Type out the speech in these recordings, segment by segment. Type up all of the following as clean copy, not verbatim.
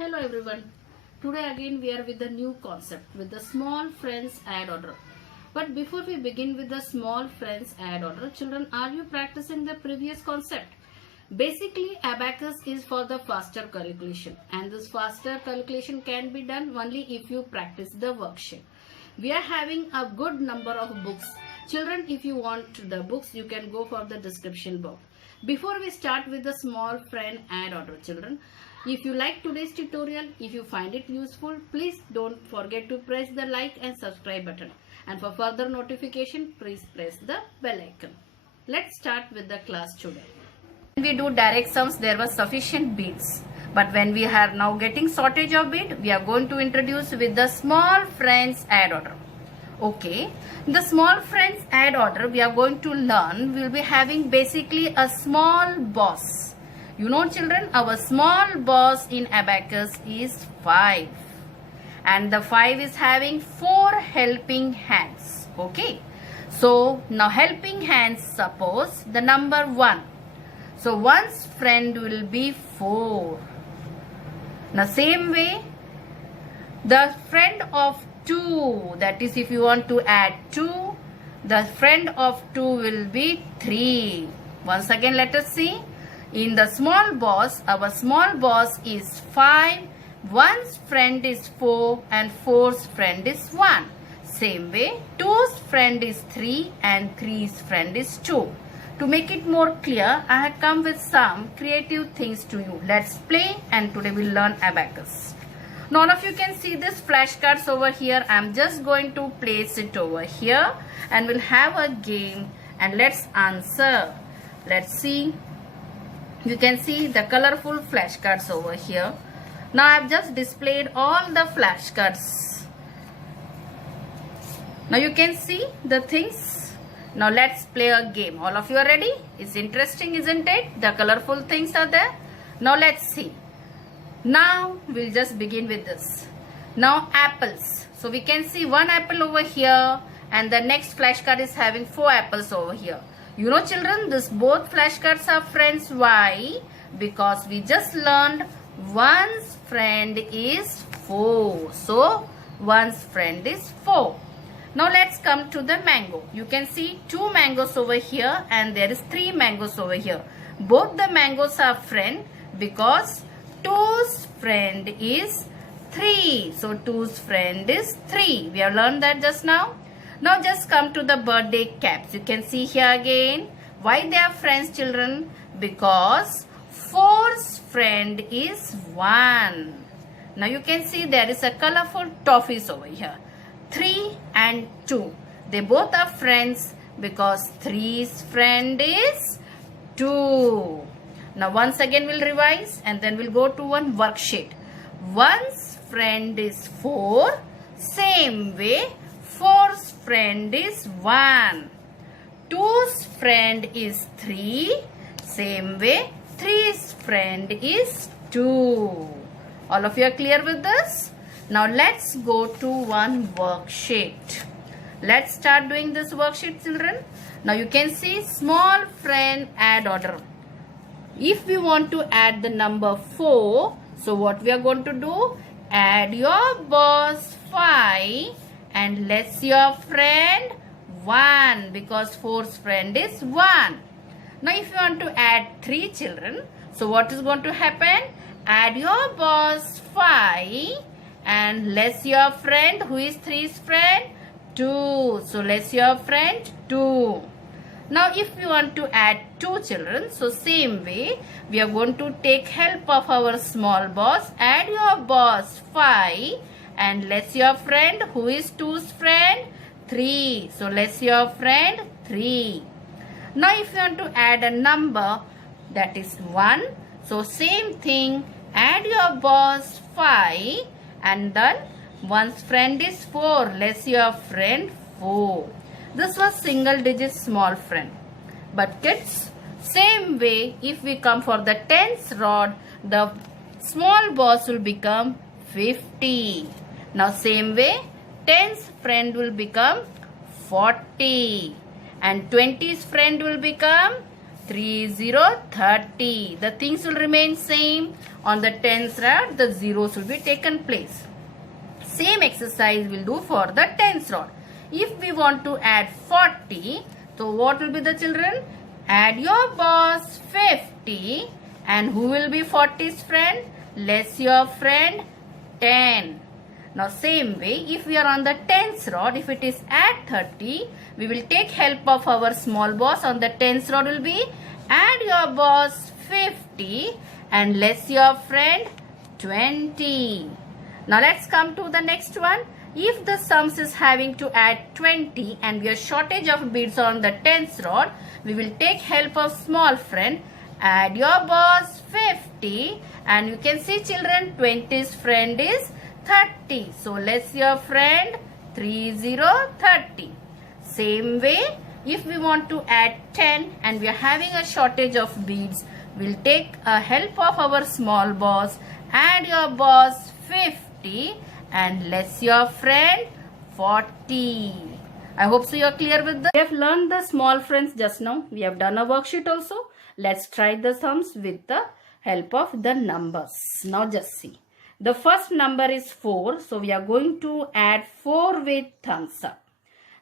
Hello everyone. Today again we are with a new concept with the small friends add order. But before we begin with the small friends add order, children, are you practicing the previous concept? Basically, abacus is for the faster calculation, and this faster calculation can be done only if you practice the worksheet. We are having a good number of books. Children, if you want the books, you can go for the description box. Before we start with the small friend add order, children, if you like today's tutorial, if you find it useful, please don't forget to press the like and subscribe button. And for further notification, please press the bell icon. Let's start with the class today. When we do direct sums, there was sufficient beads. But when we are now getting shortage of bead, we are going to introduce with the small friends add order. Okay, in the small friends add order, we are going to learn, we will be having basically a small boss. You know children, our small boss in abacus is 5. And the 5 is having 4 helping hands. Okay. So now helping hands, suppose the number 1. So 1's friend will be 4. Now same way, the friend of 2, that is if you want to add 2, the friend of 2 will be 3. Once again let us see. In the small boss, our small boss is 5, 1's friend is 4 and 4's friend is 1. Same way, 2's friend is 3 and 3's friend is 2. To make it more clear, I have come with some creative things to you. Let's play, and today we'll learn abacus. Now all of you can see this flashcards over here. I'm just going to place it over here and we'll have a game and let's answer. Let's see. You can see the colorful flashcards over here. Now I've just displayed all the flashcards. Now you can see the things. Now let's play a game. All of you are ready? It's interesting, isn't it? The colorful things are there. Now let's see. Now we'll just begin with this. Now apples. So we can see one apple over here and the next flashcard is having 4 apples over here. You know children, this both flashcards are friends. Why? Because we just learned 1's friend is 4. So 1's friend is 4. Now let's come to the mango. You can see 2 mangoes over here and there is 3 mangoes over here. Both the mangoes are friend because 2's friend is 3. So 2's friend is 3. We have learned that just now. Now just come to the birthday caps. You can see here again. Why they are friends, children? Because 4's friend is 1. Now you can see there is a colorful toffees over here. 3 and 2. They both are friends because 3's friend is 2. Now once again we'll revise and then we'll go to one worksheet. 1's friend is 4. Same way 4's friend is 1. 2's friend is 3. Same way 3's friend is 2. All of you are clear with this? Now let's go to one worksheet. Let's start doing this worksheet, children. Now you can see small friend add order. If we want to add the number 4, so what we are going to do? Add your boss 5 and less your friend 1 because 4's friend is 1. Now if you want to add 3 children, so what is going to happen? Add your boss 5 and less your friend. Who is 3's friend? 2. So less your friend 2. Now if you want to add 2 children, so same way we are going to take help of our small boss. Add your boss 5 and less your friend. Who is 2's friend? 3. So less your friend 3. Now if you want to add a number, that is 1. So same thing, add your boss 5 and then 1's friend is 4. Less your friend 4. This was single digit small friend. But kids, same way if we come for the tens rod, the small boss will become 50. Now same way 10's friend will become 40 and 20's friend will become 3 0 30. The things will remain same. On the tens rod, the zeros will be taken place. Same exercise we'll do for the tens rod. If we want to add 40, so what will be the children? Add your boss 50, and who will be 40's friend? Less your friend 10. Now same way, if we are on the tens rod, if it is add 30, we will take help of our small boss. On the tens rod will be add your boss 50 and less your friend 20. Now let's come to the next one. If the sums is having to add 20 and we are shortage of beads on the tens rod, we will take help of small friend. Add your boss 50, and you can see children 20's friend is 30. So less your friend 30 30. Same way, if we want to add 10 and we are having a shortage of beads, we'll take a help of our small boss. Add your boss 50 and less your friend 40. I hope so you are clear with this. We have learned the small friends just now. We have done a worksheet also. Let's try the sums with the help of the numbers. Now just see. The first number is 4. So we are going to add 4 with thumbs up.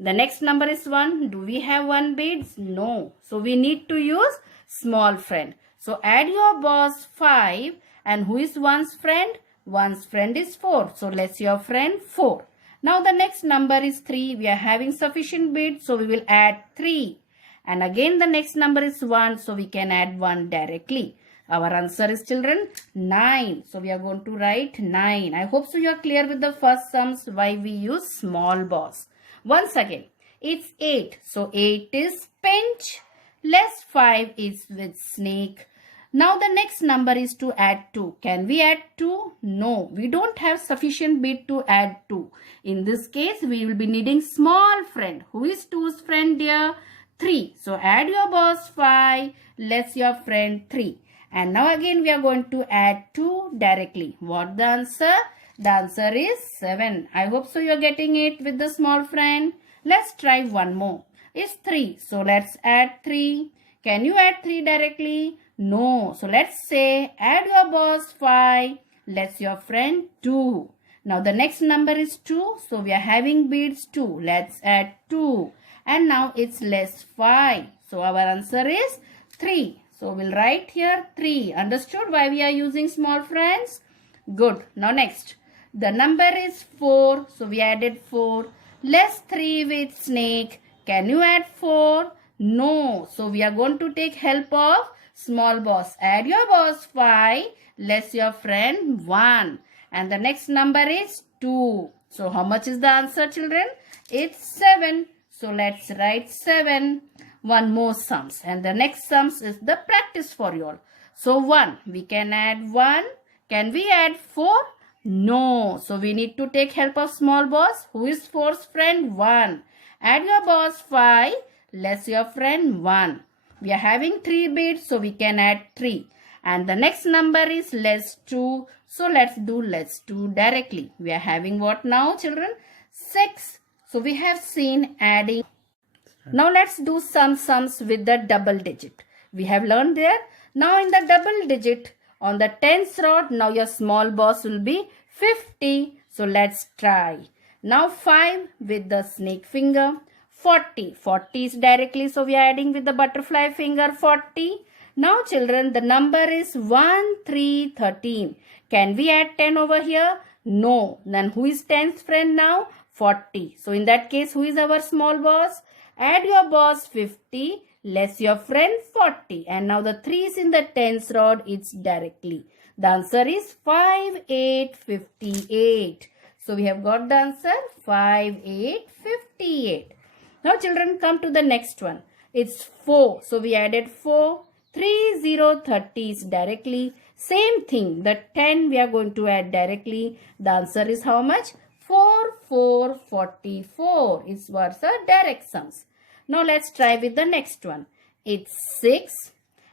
The next number is 1. Do we have 1 beads? No. So we need to use small friend. So add your boss 5. And who is 1's friend? 1's friend is 4. So less your friend 4. Now the next number is 3. We are having sufficient beads. So we will add 3. And again the next number is 1. So we can add 1 directly. Our answer is children 9. So we are going to write 9. I hope so you are clear with the first sums why we use small boss. Once again, it's 8. So 8 is pinch. Less 5 is with snake. Now the next number is to add 2. Can we add 2? No, we don't have sufficient bead to add 2. In this case, we will be needing small friend. Who is 2's friend dear? 3. So add your boss 5, less your friend 3. And now again we are going to add 2 directly. What the answer? The answer is 7. I hope so you are getting it with the small friend. Let's try one more. It's 3. So let's add 3. Can you add 3 directly? No. So let's say add your boss 5, less your friend 2. Now the next number is 2. So we are having beads 2. Let's add 2. And now it's less 5. So our answer is 3. So we'll write here 3. Understood why we are using small friends? Good. Now next. The number is 4. So we added 4. Less 3 with snake. Can you add 4? No. So we are going to take help of small boss. Add your boss 5. Less your friend 1. And the next number is 2. So how much is the answer children? It's 7. So let's write 7. One more sums, and the next sums is the practice for you all. So 1, we can add 1. Can we add 4? No. So we need to take help of small boss. Who is 4's friend? 1. Add your boss 5, less your friend 1. We are having 3 beads, so we can add 3. And the next number is less 2. So let's do less 2 directly. We are having what now children? 6. So we have seen adding. Now let's do some sums with the double digit. We have learned there. Now in the double digit, on the tens rod, now your small boss will be 50. So let's try. Now 5 with the snake finger. 40. 40 is directly. So we are adding with the butterfly finger 40. Now children, the number is 1, 3, 13. Can we add 10 over here? No. Then who is 10's friend now? 40. So in that case, who is our small boss? Add your boss 50, less your friend 40. And now the 3 is in the tens rod, it's directly. The answer is 5, 8, 58. So we have got the answer 5, 8, 58. Now children, come to the next one. It's 4. So we added 4. 3, 0, 30 is directly. Same thing. The 10 we are going to add directly. The answer is how much? 4, 4, 44 is what's the direct sums. Now let's try with the next one. It's 6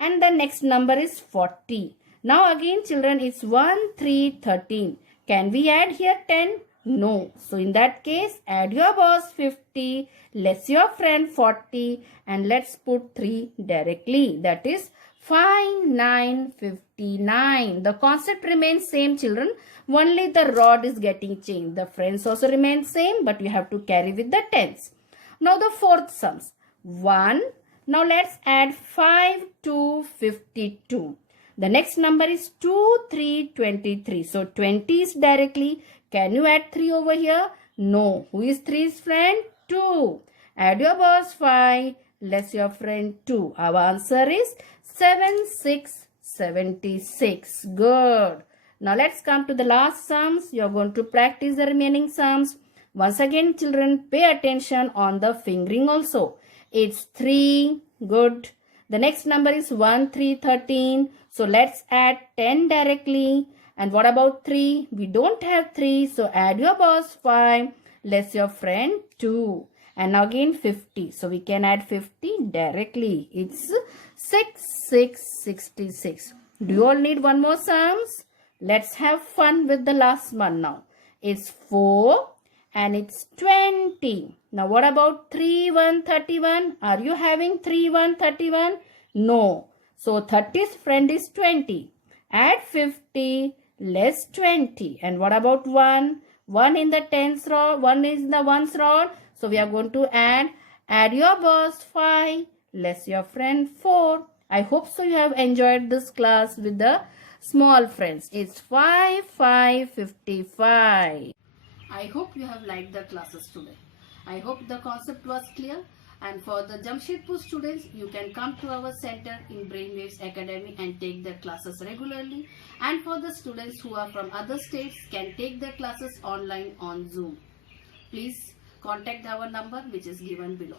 and the next number is 40. Now again children, it's 1, 3, 13. Can we add here 10? No. So in that case, add your boss 50, less your friend 40, and let's put 3 directly. That is 5, 9, 59. The concept remains same, children. Only the rod is getting changed. The friends also remain same, but you have to carry with the tens. Now the fourth sums. 1. Now let's add 5 to 52. The next number is 2, 3, 23. So 20 is directly. Can you add 3 over here? No. Who is 3's friend? 2. Add your boss 5, less your friend 2. Our answer is 7, 6, 76. Good. Now let's come to the last sums. You are going to practice the remaining sums. Once again, children, pay attention on the fingering also. It's 3. Good. The next number is 1, 3, 13. So let's add 10 directly. And what about 3? We don't have 3. So add your boss 5, less your friend 2. And now again 50. So we can add 50 directly. It's 6, 6, 66. Do you all need one more sums? Let's have fun with the last one now. It's 4 and it's 20. Now what about 3, 1, 31? Are you having 3, 1, 31? No. So 30th friend is 20. Add 50, less 20. And what about 1? 1 in the 10th rod, 1 is in the 1's rod. So we are going to add your boss 5, less your friend 4. I hope so you have enjoyed this class with the small friends. It's 5, 5, 55. I hope you have liked the classes today. I hope the concept was clear. And for the Jamshedpur students, you can come to our center in Brainwaves Academy and take their classes regularly. And for the students who are from other states, can take their classes online on Zoom. Please contact our number which is given below.